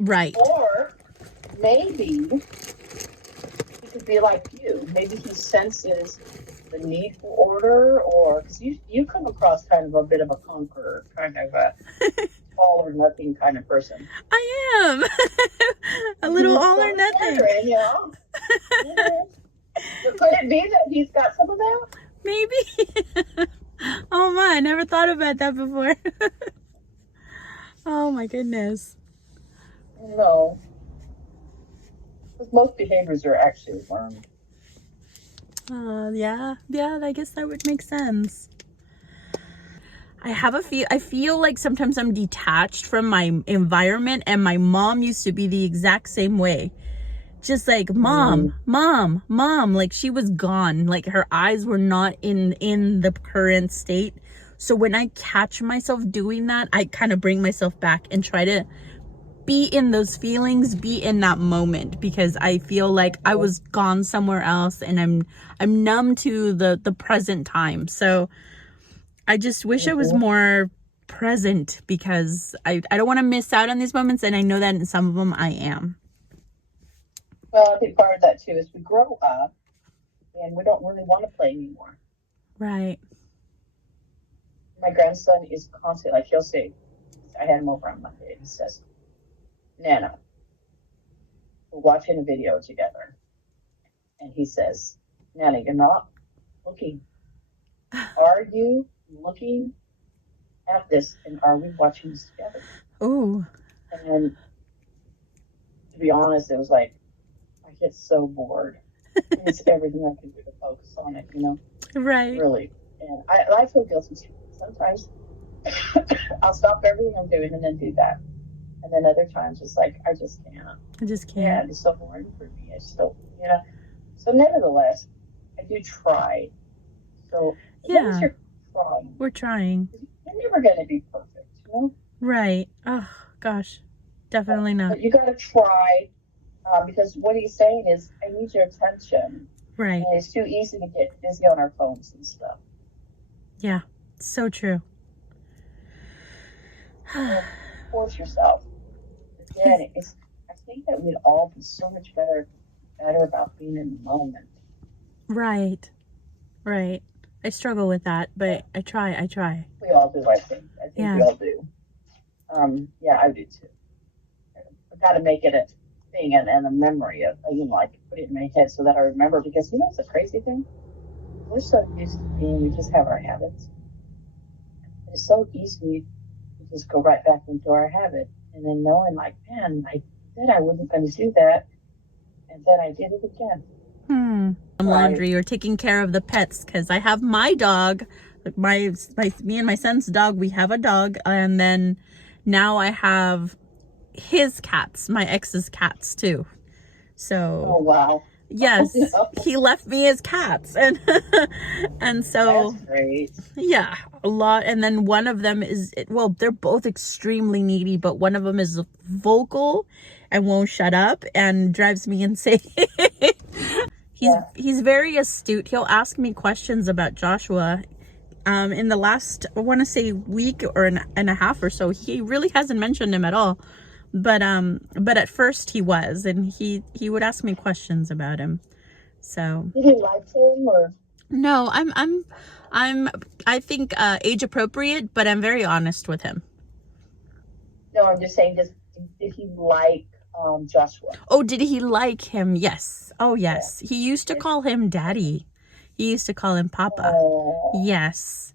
Right. Or maybe he could be like you. Maybe he senses the need for order, or because you come across kind of a bit of a conqueror, kind of a all or nothing kind of person. I am. A little So all or I'm nothing. wondering, Mhm. So could it be that he's got some of that? Maybe. Oh my, I never thought about that before. Oh my goodness. No, because most behaviors are actually learned. Yeah, I guess that would make sense. I feel like sometimes I'm detached from my environment, and my mom used to be the exact same way. Just like mom, Mm, mom, mom, like she was gone. Like her eyes were not in the current state. So when I catch myself doing that, I kind of bring myself back and try to be in those feelings, be in that moment, because I feel like I okay. was gone somewhere else, and I'm numb to the present time. So I just wish I was Mhm. more present, because I don't want to miss out on these moments, and I know that in some of them I am. Well, I think part of that too is we grow up and we don't really want to play anymore. Right. My grandson is constantly like he'll say, I had him over on Monday, and he says, "Nana, we're watching a video together," and he says, "Nana, you're not looking. Are you looking at this, and are we watching this together?" Oh, And to be honest, it was like I get so bored. It's everything I can do to focus on it, right. really. And I feel guilty too. Sometimes I'll stop everything I'm doing and then do that. And then other times it's like I just can't. I just can't. And it's so boring for me. I still. So nevertheless, I do try. So as long as Yeah, you're trying, we're trying. you're never going to be perfect. Right. Oh, gosh. But, Definitely not. but you got to try because what he's saying is, I need your attention. Right. And it's too easy to get busy on our phones and stuff. Yeah. So true. Don't force yourself. He's Again, I think that we'd all be so much better about being in the moment. right. Right. I struggle with that, Yeah, but I try. I try. we all do, I think. I think we Yeah. all do. Yeah, I do too. I've got to make it a thing and a memory of, like put it in my head so that I remember because it's a crazy thing. We're so used to being, we just have our habits. It's so easy to just go right back into our habit. And then knowing like, man, I said I wasn't going to do that. And then I did it again. Right. Laundry or taking care of the pets, because I have my dog, like me and my son's dog. We have a dog, and then now I have his cats, my ex's cats too. So Oh, wow. Oh, yes, no. he left me his cats, and and That's so great. yeah, a lot. And then one of them is, well, they're both extremely needy, but one of them is vocal and won't shut up and drives me insane. Yeah. He's very astute. He'll ask me questions about Joshua. In the last, I want to say, week or and a half or so, he really hasn't mentioned him at all. But at first he was, and he would ask me questions about him. So Did you like him or? no, I'm I think age appropriate, but I'm very honest with him. No, I'm just saying, did he like Joshua? Oh, did he like him? Yes. Oh, Yeah. yes. He used to Okay. call him daddy. He used to call him papa. Oh, Yes.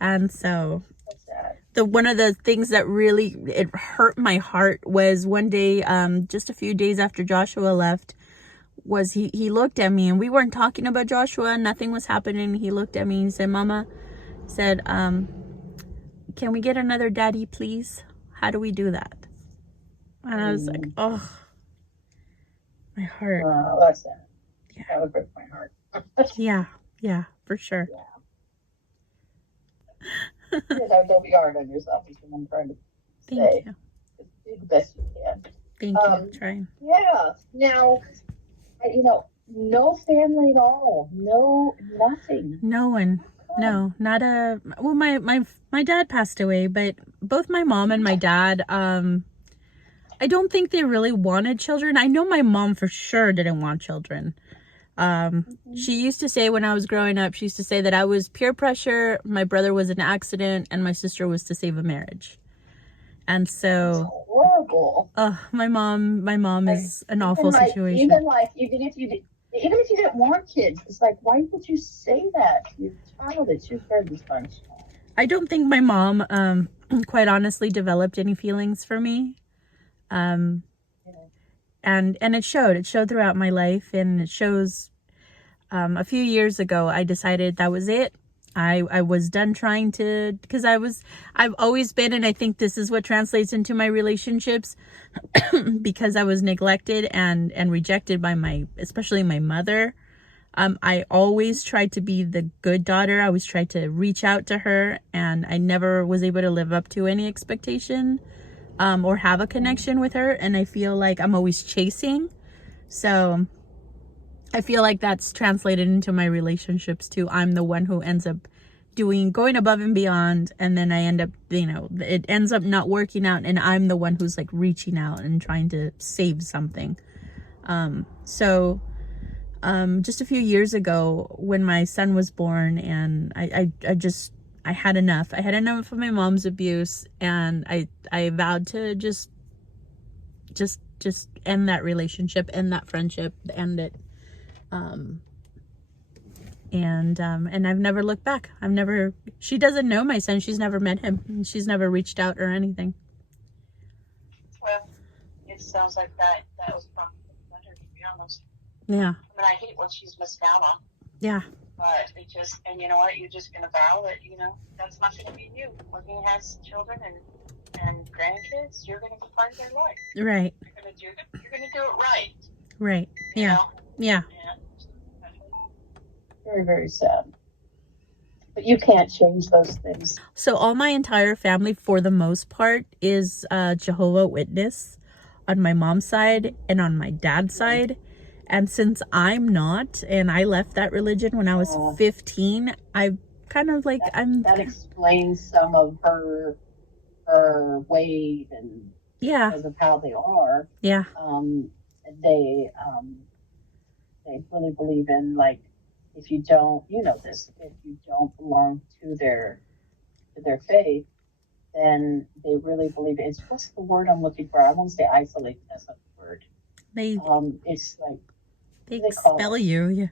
And so so sad. the one of the things that really it hurt my heart was one day, just a few days after Joshua left, was he looked at me, and we weren't talking about Joshua, nothing was happening. He looked at me and said, Mama, said, can we get another daddy, please? How do we do that? And I was like, Mm. oh, my heart. That's sad. Yeah. That would break my heart. Yeah. Yeah, for sure. Yeah. Don't be hard on yourself, is what I'm trying to Thank say. you. Just do the best you can. Thank you. Trying. Yeah. Now, no family at all. No, nothing. No one. Come. No, not a, well, my dad passed away, but both my mom and my dad, I don't think they really wanted children. I know my mom for sure didn't want children. She used to say when I was growing up, she used to say that I was peer pressure, my brother was an accident, and my sister was to save a marriage. And It's so, horrible. my mom Like, is an awful situation. even if you didn't want kids, it's like, why would you say that to your child? It's your very dysfunctional. I don't think my mom, quite honestly, developed any feelings for me. Um, and it showed throughout my life, and it shows. A few years ago, I decided that was it. I was done trying to, because I've always been, and I think this is what translates into my relationships, because I was neglected and rejected by especially my mother. I always tried to be the good daughter. I always tried to reach out to her, and I never was able to live up to any expectation, or have a connection with her. And I feel like I'm always chasing. So I feel like that's translated into my relationships too. I'm the one who ends up going above and beyond, and then I end up, it ends up not working out, and I'm the one who's like reaching out and trying to save something. So just a few years ago, when my son was born, and I had enough. I had enough of my mom's abuse, and I vowed to just end that relationship, end that friendship, end it. And I've never looked back. She doesn't know my son. She's never met him. She's never reached out or anything. Well, it sounds like that was probably better, to be honest. Yeah. I mean, I hate when she's missed out on. Yeah. But and you know what? You're just going to vow that, that's not going to be you. When he has children and grandkids, you're going to be part of their life. Right. You're going to do it right. Right. Yeah. Yeah. Very, very sad. But you can't change those things. So all my entire family, for the most part, is Jehovah's Witness on my mom's side and on my dad's side. And since I'm not, and I left that religion when I was 15, I kind of like, that explains some of her weight and because of how they are. Yeah. They really believe in, like, if you don't, if you don't belong to their faith, then they really believe it. What's the word I'm looking for? I won't say isolate. That's not the word. It's like they expel you. Yeah.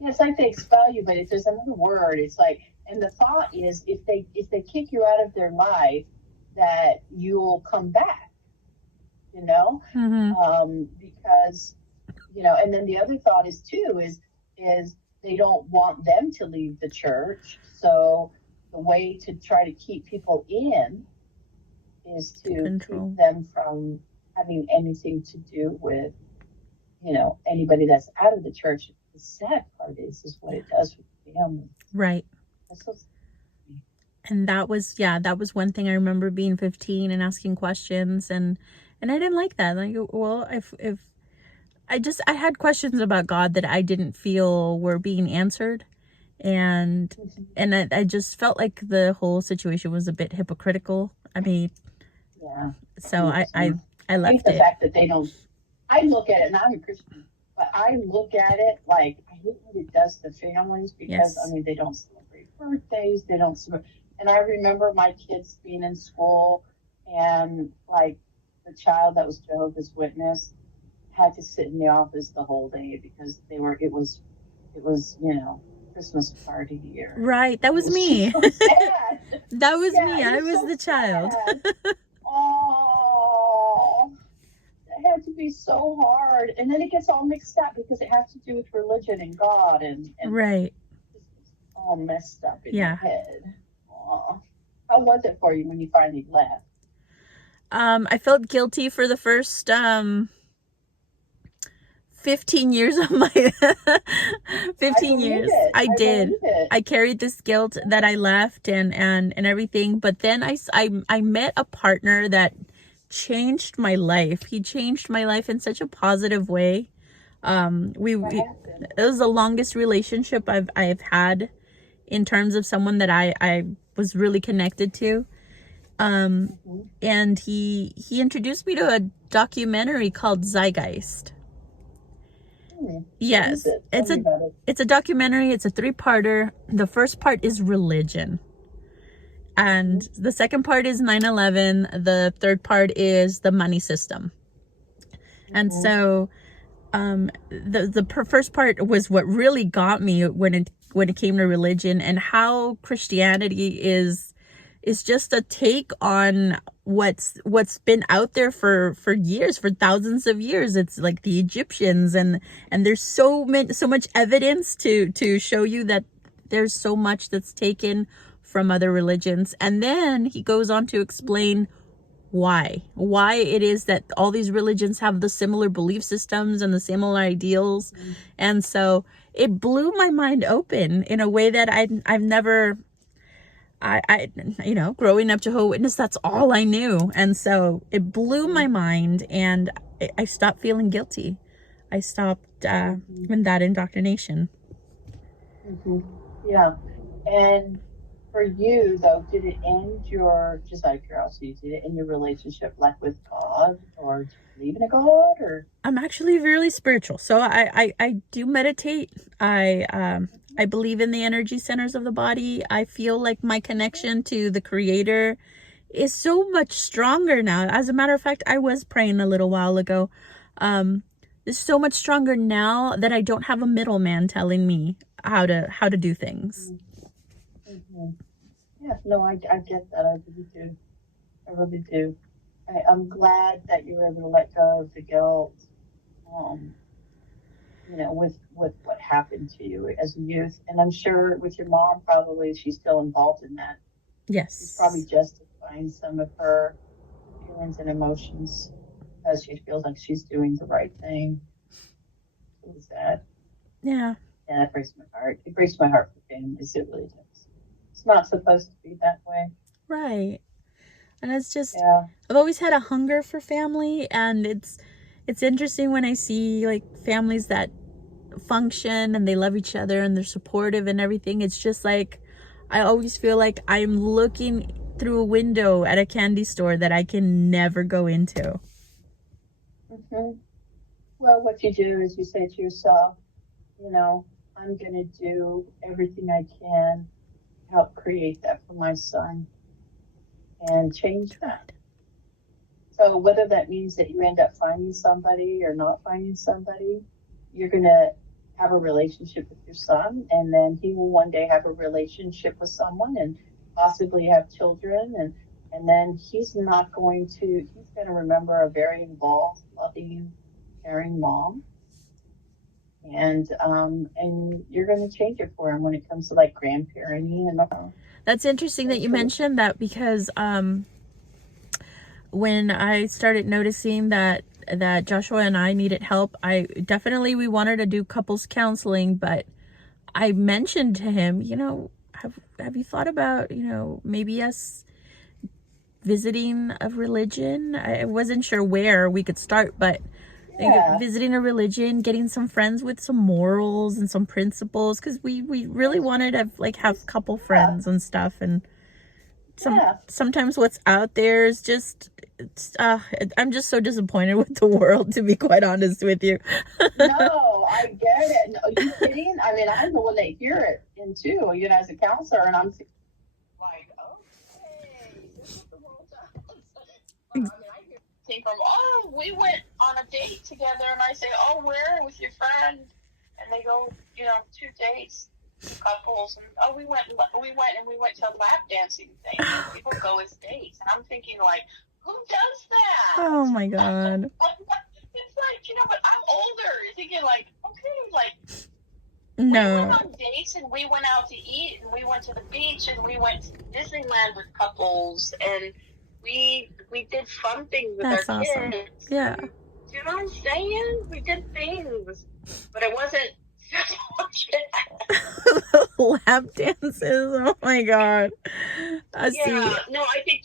Yeah, it's like they expel you, but there's another word. It's like, and the thought is, if they kick you out of their life, that you'll come back. Because and then the other thought is too is they don't want them to leave the church. So the way to try to keep people in is to keep them from having anything to do with, anybody that's out of the church. The sad part is what it does with the family. Right. And that was one thing I remember, being 15 and asking questions, and I didn't like that. Like, well, if I had questions about God that I didn't feel were being answered. And I just felt like the whole situation was a bit hypocritical. I mean, so I left the fact that they don't, I look at it, and I'm a Christian, but I look at it like, I hate what it does to families, because they don't celebrate birthdays, they don't celebrate. And I remember my kids being in school, and like the child that was Jehovah's Witness had to sit in the office the whole day because it was Christmas party year. Right, that was me. So that was me. I was the child. Oh, it had to be so hard, and then it gets all mixed up because it has to do with religion and God, and right, it's all messed up in your head. Aww. How was it for you when you finally left? I felt guilty for the first 15 years of my 15 years. I did. I carried this guilt that I left and everything. But then I met a partner that changed my life. He changed my life in such a positive way. It was the longest relationship I've had in terms of someone that I was really connected to. Mhm. And he introduced me to a documentary called Zeitgeist. What is Yes, it? Tell me about it. it's a documentary. It's a three-parter. The first part is religion, and Mhm. the second part is 9/11. The third part is the money system. And Mhm. so first part was what really got me when it came to religion, and how Christianity is just a take on what's been out there for years, for thousands of years. It's like the Egyptians, and there's so much evidence to show you that there's so much that's taken from other religions. And then he goes on to explain why it is that all these religions have the similar belief systems and the similar ideals. Mhm. And so it blew my mind open in a way that I've never, I growing up Jehovah's Witness, that's all I knew. And so it blew my mind, and I stopped feeling guilty. I stopped Mhm. in that indoctrination. Mhm. Yeah. And for you, though, did it end your, just out of curiosity, did it end your relationship like with God, or do you believe in a God, or? I'm actually really spiritual. So I do meditate. I believe in the energy centers of the body. I feel like my connection to the creator is so much stronger now. As a matter of fact, I was praying a little while ago. Um, it's so much stronger now that I don't have a middleman telling me how to do things. Mm-hmm. Yeah, no, I get that. I really do. I really do. I'm glad that you were able to let go of the guilt, um, with what happened to you as a youth. And I'm sure with your mom, probably she's still involved in that. She's probably Yes. justifying some of her feelings and emotions because she feels like she's doing the right thing. So sad. Yeah. And it breaks my heart. It breaks my heart for families. It really does. It's not supposed to be that way. Right. And it's just, Yeah. I've always had a hunger for family, and it's interesting when I see like families that function and they love each other and they're supportive and everything. It's just like I always feel like I'm looking through a window at a candy store that I can never go into. Hmm. Well, what you do is you say to yourself, I'm going to do everything I can to help create that for my son and change that. Right. So whether that means that you end up finding somebody or not finding somebody, you're going to have a relationship with your son, and then he will one day have a relationship with someone and possibly have children, and then he's going to remember a very involved, loving, caring mom, and you're going to change it for him when it comes to like grandparenting and all. That's interesting that Thanks you for mentioned that, because when I started noticing that Joshua and I needed help, we wanted to do couples counseling, but I mentioned to him, have you thought about, maybe us visiting a religion? I wasn't sure where we could start, but Yeah, visiting a religion, getting some friends with some morals and some principles, because we really wanted to like have couple yeah, friends and stuff. And yeah. sometimes what's out there is just, I'm just so disappointed with the world, to be quite honest with you. No, I get it. No, are you kidding? I mean, I'm the one that hear it in too, as a counselor, and I'm like, okay, this is what the world does. But I mean, I hear thing from, oh, we went on a date together, and I say, oh, where with your friend? And they go, 2 dates, couples, and oh, we went to a lap dancing thing. People go as dates, and I'm thinking like, who does Oh my that? god. It's like, but I'm older. You're thinking like, okay, like we went No, on dates and we went out to eat and we went to the beach and we went to Disneyland with couples and we did fun things with our that's awesome. kids. Yeah. And, do you know what I'm saying? We did things, but it wasn't. Lap dances. Oh my god. I see. Yeah, no, I think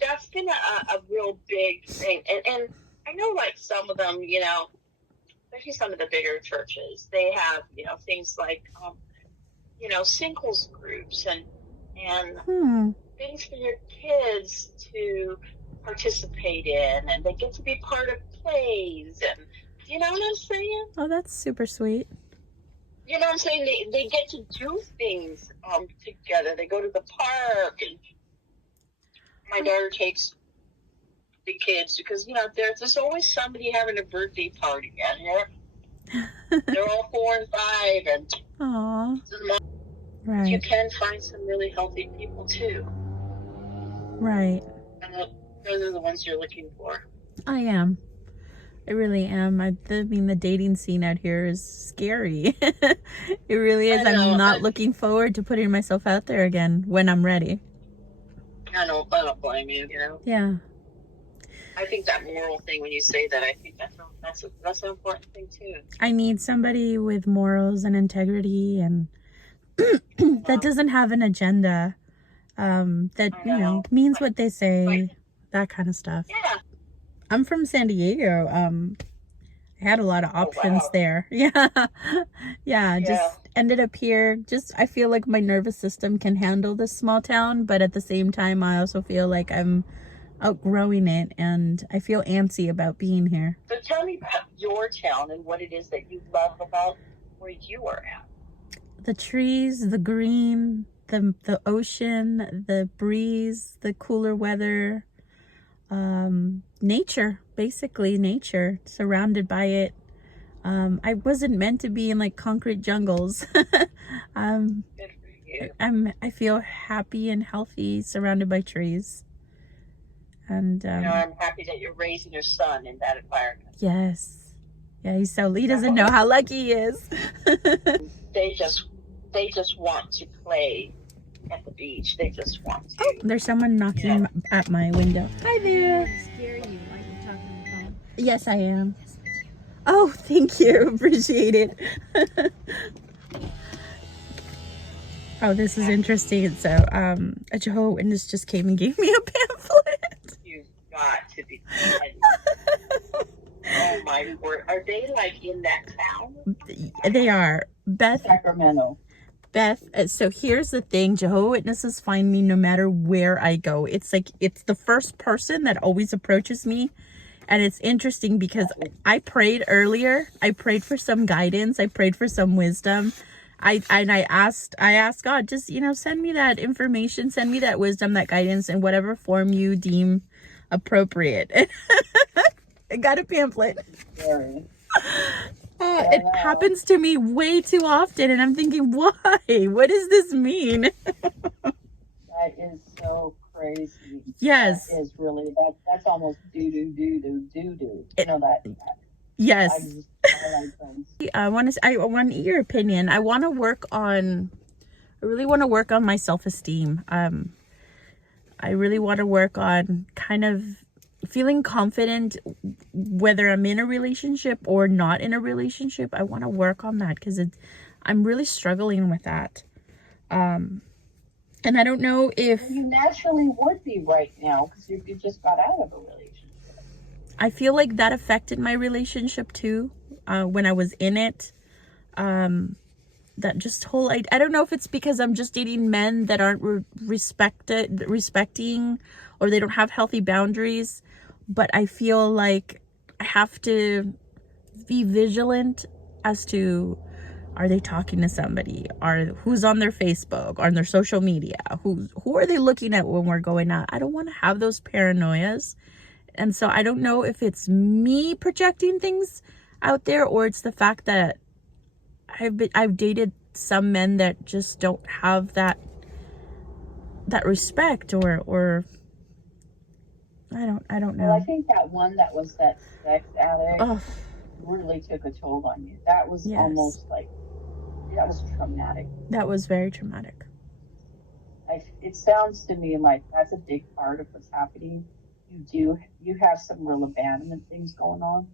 that's been a real big thing, and I know like some of them, especially some of the bigger churches, they have things like singles groups and Hmm. things for your kids to participate in, and they get to be part of plays, and you know what I'm saying? Oh, that's super sweet. You know what I'm saying? They get to do things together. They go to the park, and my daughter takes the kids because, you know, there's always somebody having a birthday party, and they're all 4 and 5, and Aw. you Right. can find some really healthy people too. Right. And those are the ones you're looking for. I am. I really am. I mean, the dating scene out here is scary. It really is. I'm not looking forward to putting myself out there again when I'm ready. I don't blame you, you know? Yeah. I think that moral thing, when you say that, I think that's an important thing too. I need somebody with morals and integrity and that doesn't have an agenda. That, you know, means what they say, that kind of stuff. Yeah. I'm from San Diego. I had a lot of options there. Yeah. Yeah. Just ended up here. Just, I feel like my nervous system can handle this small town, but at the same time, I also feel like I'm outgrowing it and I feel antsy about being here. So tell me about your town and what it is that you love about where you are at. The trees, the green, the ocean, the breeze, the cooler weather, nature, basically nature, surrounded by it. I wasn't meant to be in like concrete jungles. I feel happy and healthy surrounded by trees. And I'm happy that you're raising your son in that environment. Yes. Yeah, he doesn't know how lucky he is. They just want to play at the beach. They just want to. Oh, there's someone knocking at my window. Hi there. Scare you while you're talking on the phone. Yes, I am. Oh, thank you. Appreciate it. Oh, this is interesting. So, a Jehovah's Witness just came and gave me a pamphlet. You've got to be kidding. Oh my word. Are they like in that town? They are. Sacramento. Beth, so here's the thing. Jehovah's Witnesses find me no matter where I go. It's like, it's the first person that always approaches me. And it's interesting because I prayed earlier. I prayed for some guidance. I prayed for some wisdom. I asked God, just, you know, send me that information, send me that wisdom, that guidance in whatever form you deem appropriate. I got a pamphlet. It happens to me way too often, and I'm thinking, why? What does this mean? That is so crazy. Yes. That is really, that's almost doo-doo. You know that. Yes. I want to your opinion. I really want to work on my self-esteem. I really want to work on kind of feeling confident whether I'm in a relationship or not in a relationship. I want to work on that because I'm really struggling with that. And I don't know if you naturally would be right now because you just got out of a relationship. I feel like that affected my relationship too. When I was in it, that just whole, I don't know if it's because I'm just dating men that aren't respecting, or they don't have healthy boundaries, but I feel like I have to be vigilant as to, are they talking to somebody? Who's on their Facebook, on their social media? Who are they looking at when we're going out? I don't want to have those paranoias. And so I don't know if it's me projecting things out there, or it's the fact that I've dated some men that just don't have that respect, or I don't know. Well, I think that one that was that sex addict really took a toll on you. That was almost like, that was traumatic. That was very traumatic. It sounds to me like that's a big part of what's happening. You have some real abandonment things going on.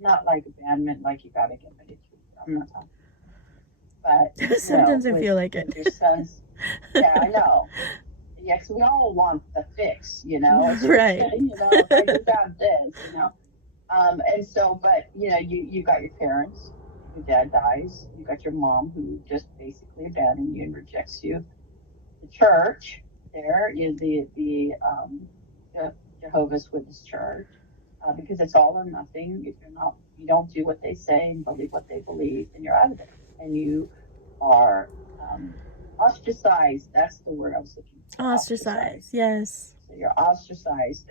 Not like abandonment, like you gotta get rid of you. I'm not talking. But sometimes I feel like it. Your sons, yeah, I know. Yes, we all want the fix, you know. Right. You know, I just got this, you know. And so, but you know, you got your parents. Your dad dies. You got your mom who just basically abandoned you and rejects you. the church there is Jehovah's Witness Church, because it's all or nothing. If you don't do what they say and believe what they believe, then you're out of there, and you are ostracized. That's the word I was looking for. Ostracized. Yes. So you're ostracized.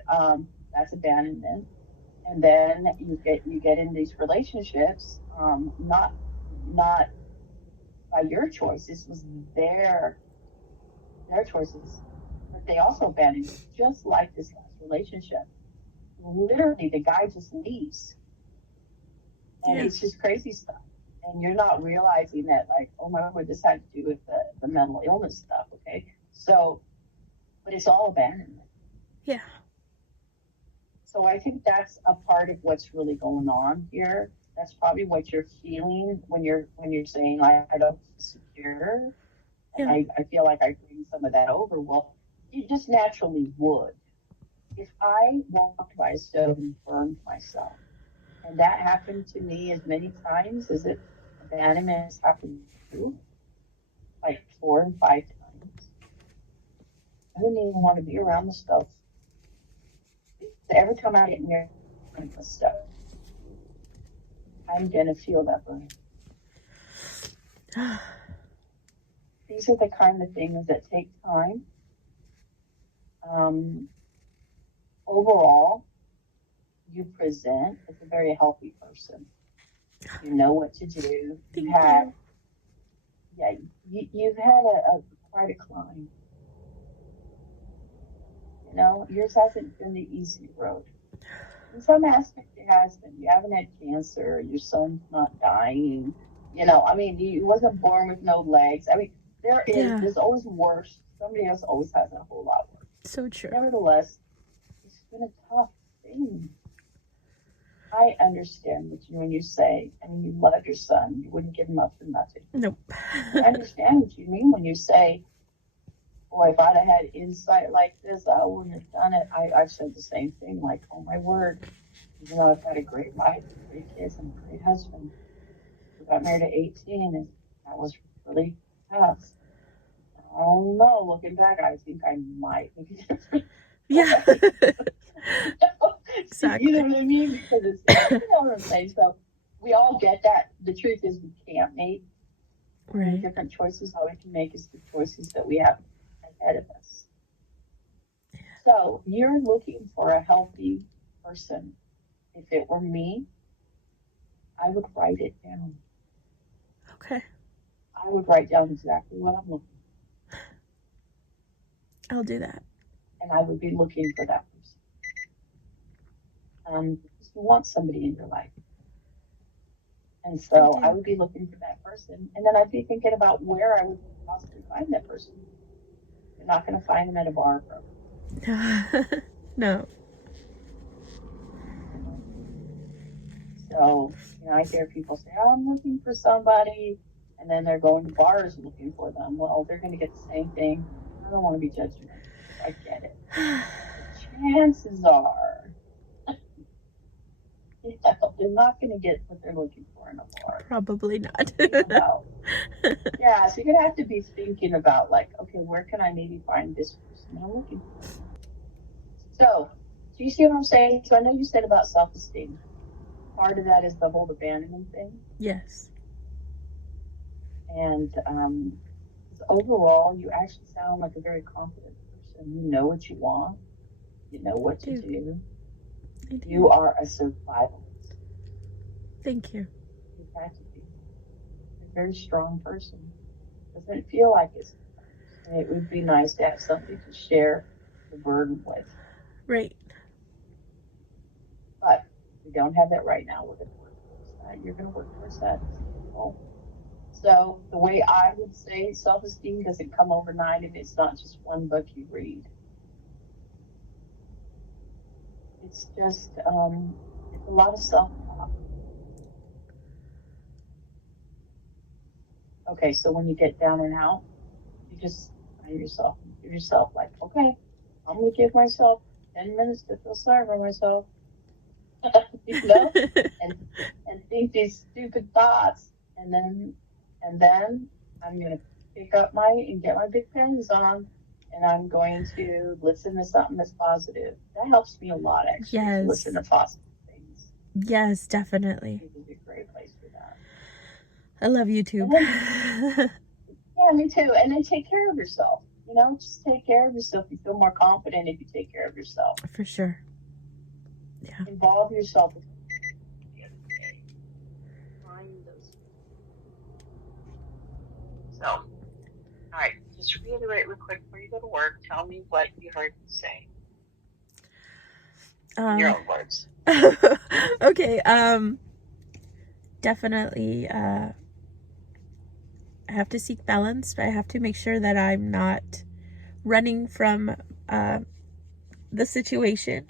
That's abandonment, and then you get in these relationships, not by your choice. This was their choices, but they also abandoned you, just like this last relationship. Literally, the guy just leaves, and Yeah. it's just crazy stuff. And you're not realizing that, like, oh my word, this had to do with the mental illness stuff. Okay, so, but it's all abandonment. Yeah. So I think that's a part of what's really going on here. That's probably what you're feeling when you're saying I don't feel secure, and Yeah. I feel like I bring some of that over. Well, you just naturally would. If I walked by a stove and burned myself, and that happened to me as many times as it abandonment has happened to you, like 4 and 5 times, I wouldn't even want to be around the stove. Every time I get near the stove, I'm gonna feel that burn. These are the kind of things that take time. Overall, you present as a very healthy person. You know what to do. Thank You've you. had a quite a climb. You know, yours hasn't been the easy road. In some aspects, it has been. You haven't had cancer. Your son's not dying. You know, I mean, you wasn't born with no legs. I mean, Yeah. there's always worse. Somebody else always has a whole lot worse. So true. Nevertheless, it's been a tough thing. I understand when you say, I mean, you love your son, you wouldn't give him up for nothing. Nope. I understand what you mean when you say, boy, if I'd have had insight like this, I wouldn't have done it. I've said the same thing, like, oh my word, you know, I've got a great wife, great kids, and a great husband. We got married at 18, and that was really tough. I don't know, looking back, I think I might make a difference. Yeah. Exactly. You know what I mean? Because it's, you know what I'm saying? So we all get that. The truth is we can't make Right. different choices. All we can make is the choices that we have ahead of us. So you're looking for a healthy person. If it were me, I would write it down. Okay. I would write down exactly what I'm looking for. I'll do that. And I would be looking for that person. Because you want somebody in your life. And so I would be looking for that person. And then I'd be thinking about where I would possibly find that person. You're not going to find them at a bar, probably. No. So, you know, I hear people say, oh, I'm looking for somebody. And then they're going to bars looking for them. Well, they're going to get the same thing. I don't want to be judgmental. I get it. The chances are, they're not going to get what they're looking for in a bar. Probably not. Yeah, so you're going to have to be thinking about, like, okay, where can I maybe find this person I'm looking for? So, do you see what I'm saying? So I know you said about self-esteem. Part of that is the whole abandonment thing. Yes. And overall, you actually sound like a very confident person. You know what you want. You know what to do. I do. You are a survivalist. Thank you. You have to be. You're a very strong person. Doesn't it feel like it? And it would be nice to have somebody to share the burden with. Right. But we don't have that right now. We're going to work towards that. You're going to work towards that. So the way I would say self-esteem doesn't come overnight if it's not just one book you read. It's just it's a lot of self-talk. Okay, so when you get down and out, you just give yourself like, okay, I'm gonna give myself 10 minutes to feel sorry for myself. You know, and think these stupid thoughts, and then I'm gonna get my big pens on, and I'm going to listen to something that's positive. That helps me a lot, actually, to listen Yes. to positive things. Yes, definitely. It would be a great place for that. I love And YouTube. then, yeah, me too. And then take care of yourself. Just take care of yourself. You feel more confident if you take care of yourself. For sure. Yeah. Involve yourself with find those. So, all right, just reiterate real quick before you go to work. Tell me what you heard me say in your own words. Okay. Definitely. I have to seek balance. I have to make sure that I'm not running from the situation.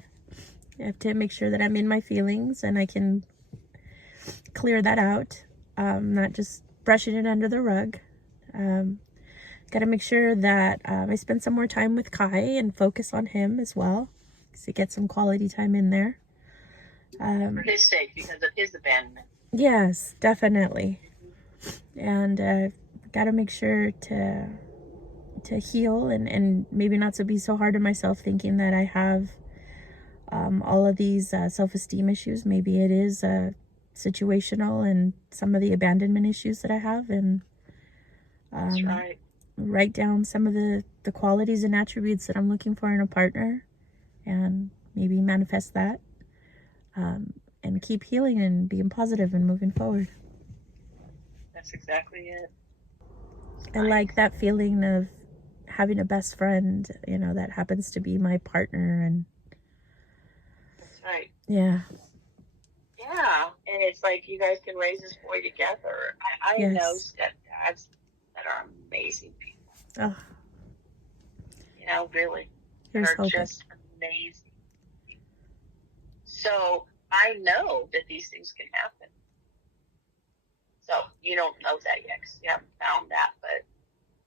I have to make sure that I'm in my feelings and I can clear that out. Not just brushing it under the rug. Got to make sure that I spend some more time with Kai and focus on him as well, to get some quality time in there. For his sake, because of his abandonment. Yes, definitely. And got to make sure to heal and maybe not to be so hard on myself, thinking that I have all of these self-esteem issues. Maybe it is situational, and some of the abandonment issues that I have, and That's right. write down some of the qualities and attributes that I'm looking for in a partner, and maybe manifest that, and keep healing and being positive and moving forward. That's exactly it. I like that feeling of having a best friend, that happens to be my partner. And That's right. yeah. Yeah, and it's like you guys can raise this boy together. I Yes. know stepdads that are amazing people. Oh, Really, here's that are hoping. just amazing. So I know that these things can happen. So you don't know that yet because you haven't found that, but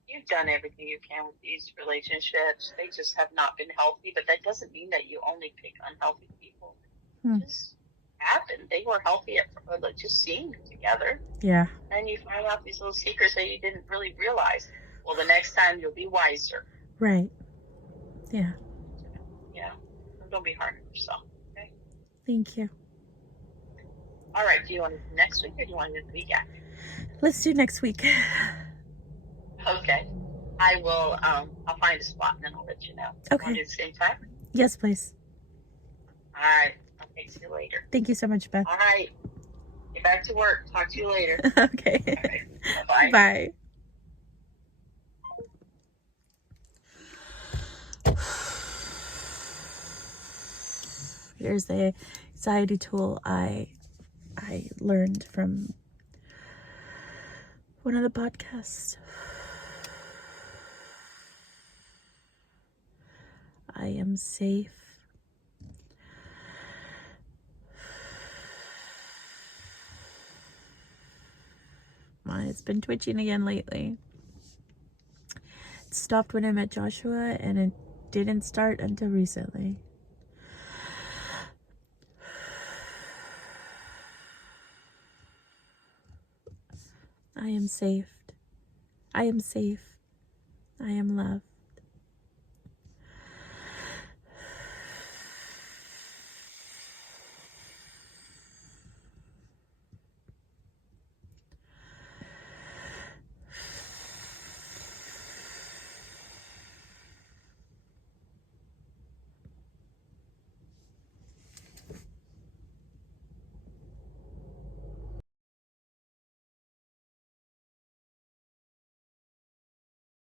you've done everything you can with these relationships. They just have not been healthy, but that doesn't mean that you only pick unhealthy people. Just happened. They were healthy at like just seeing them together. Yeah. And you find out these little secrets that you didn't really realize. Well, the next time you'll be wiser. Right. Yeah. Yeah. Don't be hard on yourself. Okay. Thank you. All right. Do you want to do next week or do you want to do the week after? Let's do next week. Okay. I will. I'll find a spot and then I'll let you know. Okay. Want to do the same time? Yes, please. All right. I'll see you later. Thank you so much, Beth. All right. Get back to work. Talk to you later. Okay. All right. Bye-bye. Bye. Here's the anxiety tool I learned from one of the podcasts. I am safe. It's been twitching again lately. It stopped when I met Joshua, and it didn't start until recently. I am safe. I am safe. I am loved.